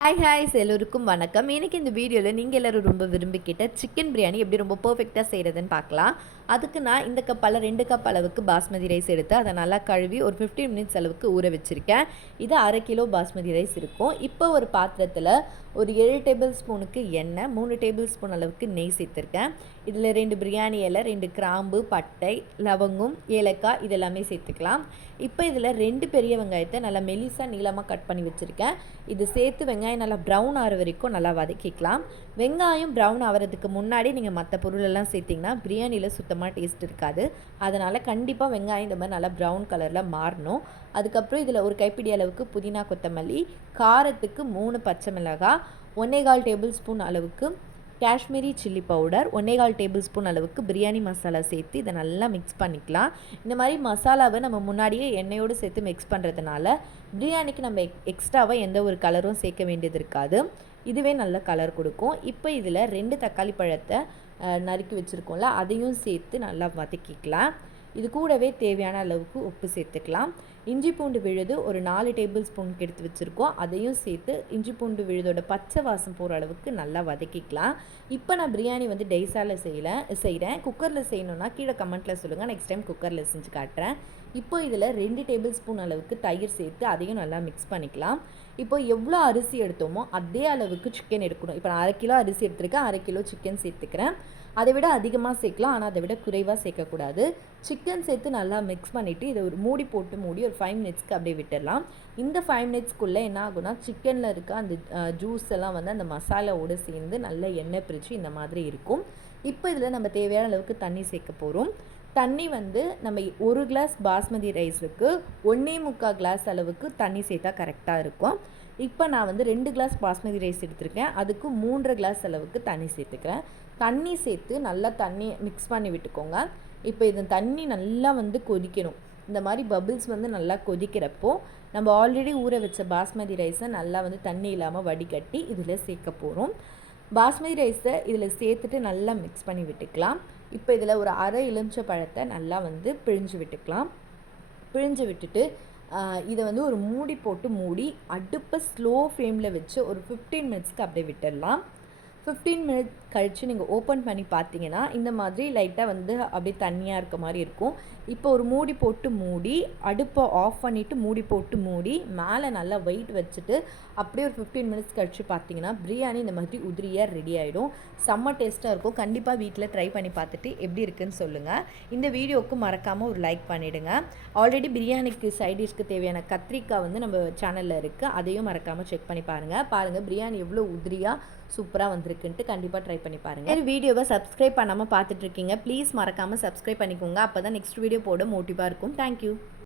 Hi எல்லோருக்கும் வணக்கம். எனக்கு இந்த வீடியோவில் நீங்கள் எல்லோரும் ரொம்ப விரும்பிக்கிட்ட சிக்கன் பிரியாணி எப்படி ரொம்ப பர்ஃபெக்டாக செய்கிறதுன்னு பார்க்கலாம். அதுக்கு நான் இந்த கப்பால் 2 கப் அளவுக்கு பாஸ்மதி ரைஸ் எடுத்து அதை நல்லா கழுவி ஒரு 15 மினிட்ஸ் அளவுக்கு ஊற வச்சுருக்கேன். இது 1/2 கிலோ பாஸ்மதி ரைஸ் இருக்கும். இப்போ ஒரு பாத்திரத்தில் ஒரு 7 டேபிள் ஸ்பூனுக்கு எண்ணெய், 3 டேபிள் ஸ்பூன் அளவுக்கு நெய் சேர்த்துருக்கேன். இதில் 2 பிரியாணி இலை, 2 கிராம்பு, பட்டை, லவங்கம், ஏலக்காய் இதெல்லாமே சேர்த்துக்கலாம். இப்போ இதில் 2 பெரிய வெங்காயத்தை நல்லா மெலிசாக நீளமாக கட் பண்ணி வச்சுருக்கேன். இது சேர்த்து வெங்காயம் நல்லா ப்ரௌன் ஆகிற வரைக்கும் நல்லா வதக்கிக்கலாம். வெங்காயம் ப்ரௌன் ஆகிறதுக்கு முன்னாடி நீங்கள் மற்ற பொருளெல்லாம் சேர்த்திங்கன்னா பிரியாணியில் சுத்தமாக டேஸ்ட் இருக்காது. அதனால் கண்டிப்பாக வெங்காயம் இந்த மாதிரி நல்லா ப்ரௌன் கலரில் மாறணும். அதுக்கப்புறம் இதில் ஒரு கைப்பிடி அளவுக்கு புதினா கொத்தமல்லி, காரத்துக்கு 3 பச்சை மிளகாய், 1/4 டேபிள் ஸ்பூன் அளவுக்கு Kashmiri chilli powder, 1/4 table spoon அளவுக்கு பிரியாணி மசாலா சேர்த்து இதை நல்லா மிக்ஸ் பண்ணிக்கலாம். இந்த மாதிரி மசாலாவை நம்ம முன்னாடியே எண்ணெயோடு சேர்த்து மிக்ஸ் பண்ணுறதுனால பிரியாணிக்கு நம்ம எக்ஸ்ட்ராவாக எந்த ஒரு கலரும் சேர்க்க வேண்டியது இருக்காது. இதுவே நல்ல கலர் கொடுக்கும். இப்போ இதில் 2 தக்காளி பழத்தை நறுக்கி வச்சுருக்கோம்ல, அதையும் சேர்த்து நல்லா வதக்கிக்கலாம். இது கூடவே தேவையான அளவுக்கு உப்பு சேர்த்துக்கலாம். இஞ்சி பூண்டு விழுது ஒரு 4 டேபிள் ஸ்பூனுக்கு எடுத்து வச்சுருக்கோம். அதையும் சேர்த்து இஞ்சி பூண்டு விழுதோட பச்சை வாசம் போகிற அளவுக்கு நல்லா வதக்கிக்கலாம். இப்போ நான் பிரியாணி டெய்ஸால் செய்கிறேன். குக்கரில் செய்யணுன்னா கீழே கமெண்ட்டில் சொல்லுங்கள், நெக்ஸ்ட் டைம் குக்கரில் செஞ்சு காட்டுறேன். இப்போ இதில் 2 டேபிள் ஸ்பூன் அளவுக்கு தயிர் சேர்த்து அதையும் நல்லா மிக்ஸ் பண்ணிக்கலாம். இப்போ எவ்வளோ அரிசி எடுத்தோமோ அதே அளவுக்கு சிக்கன் எடுக்கணும். இப்போ நான் 1/2 கிலோ அரிசி எடுத்துருக்கேன், 1/2 கிலோ சிக்கன் சேர்த்துக்கிறேன். அதை விட அதிகமாக சேர்க்கலாம், ஆனால் அதை விட குறைவாக சேர்க்கக்கூடாது. சிக்கன் சேர்த்து நல்லா மிக்ஸ் பண்ணிவிட்டு இதை ஒரு மூடி ஒரு 5 மினிட்ஸ்க்கு அப்படியே விட்டுடலாம். இந்த 5 மினிட்ஸ்க்குள்ளே என்ன ஆகுனா சிக்கனில் இருக்க அந்த ஜூஸ் எல்லாம் அந்த மசாலாவோடு சேர்ந்து நல்ல எண்ணெய் பிரித்து இந்த மாதிரி இருக்கும். இப்போ இதில் நம்ம தேவையான அளவுக்கு தண்ணி சேர்க்க போகிறோம். தண்ணி நம்ம 1 கிளாஸ் பாஸ்மதி ரைஸுக்கு 1.25 கிளாஸ் அளவுக்கு தண்ணி சேர்த்தா கரெக்டாக இருக்கும். இப்போ நான் 2 கிளாஸ் பாஸ்மதி ரைஸ் எடுத்திருக்கேன், அதுக்கு 3.5 கிளாஸ் அளவுக்கு தண்ணி சேர்த்துக்கிறேன். தண்ணி சேர்த்து நல்லா தண்ணி மிக்ஸ் பண்ணி விட்டுக்கோங்க. இப்போ இந்த தண்ணி நல்லா கொதிக்கணும். இந்த மாதிரி பபிள்ஸ் நல்லா கொதிக்கிறப்போ நம்ம ஆல்ரெடி ஊற வச்ச பாஸ்மதி ரைஸை நல்லா தண்ணி இல்லாமல் வடிகட்டி இதில் சேர்க்க போகிறோம். பாஸ்மதி ரைஸை இதில் சேர்த்துட்டு நல்லா மிக்ஸ் பண்ணி விட்டுக்கலாம். இப்போ இதில் ஒரு 1/2 எலுமிச்சை பழத்தை நல்லா பிழிஞ்சு விட்டுக்கலாம். பிழிஞ்சு விட்டுட்டு இதை ஒரு மூடி அடுப்பை ஸ்லோ ஃப்ளேமில் வச்சு ஒரு 15 மினிட்ஸ்க்கு அப்படியே விட்டுடலாம். 15 மினிட்ஸ் கழித்து நீங்கள் ஓப்பன் பண்ணி பார்த்தீங்கன்னா இந்த மாதிரி லைட்டாக அப்படியே தண்ணியாக இருக்க மாதிரி இருக்கும். இப்போ ஒரு மூடி அடுப்பை ஆஃப் பண்ணிவிட்டு மூடி மேலே நல்லா வெயிட் வச்சுட்டு அப்படியே ஒரு 15 மினிட்ஸ் கழித்து பார்த்தீங்கன்னா பிரியாணி இந்த மாதிரி உதிரியாக ரெடி ஆகிடும். செம்ம டேஸ்ட்டாக இருக்கும். கண்டிப்பாக வீட்டில் ட்ரை பண்ணி பார்த்துட்டு எப்படி இருக்குன்னு சொல்லுங்கள். இந்த வீடியோவுக்கு மறக்காமல் ஒரு லைக் பண்ணிவிடுங்க. ஆல்ரெடி பிரியாணிக்கு சைடிஷ்க்கு தேவையான கத்திரிக்காய் நம்ம சேனலில் இருக்குது, அதையும் மறக்காமல் செக் பண்ணி பாருங்கள் பிரியாணி எவ்வளோ உதிரியாக சூப்பராக வந்திருக்குன்ட்டு. கண்டிப்பாக ட்ரை பண்ணி பாருங்கள். வீடியோவை சப்ஸ்கிரைப் பண்ணாமல் பார்த்துட்ருக்கீங்க, ப்ளீஸ் மறக்காமல் சப்ஸ்கிரைப் பண்ணிக்கோங்க. அப்போ தான் நெக்ஸ்ட் வீடியோ போட மோட்டிவாக இருக்கும். தேங்க்யூ.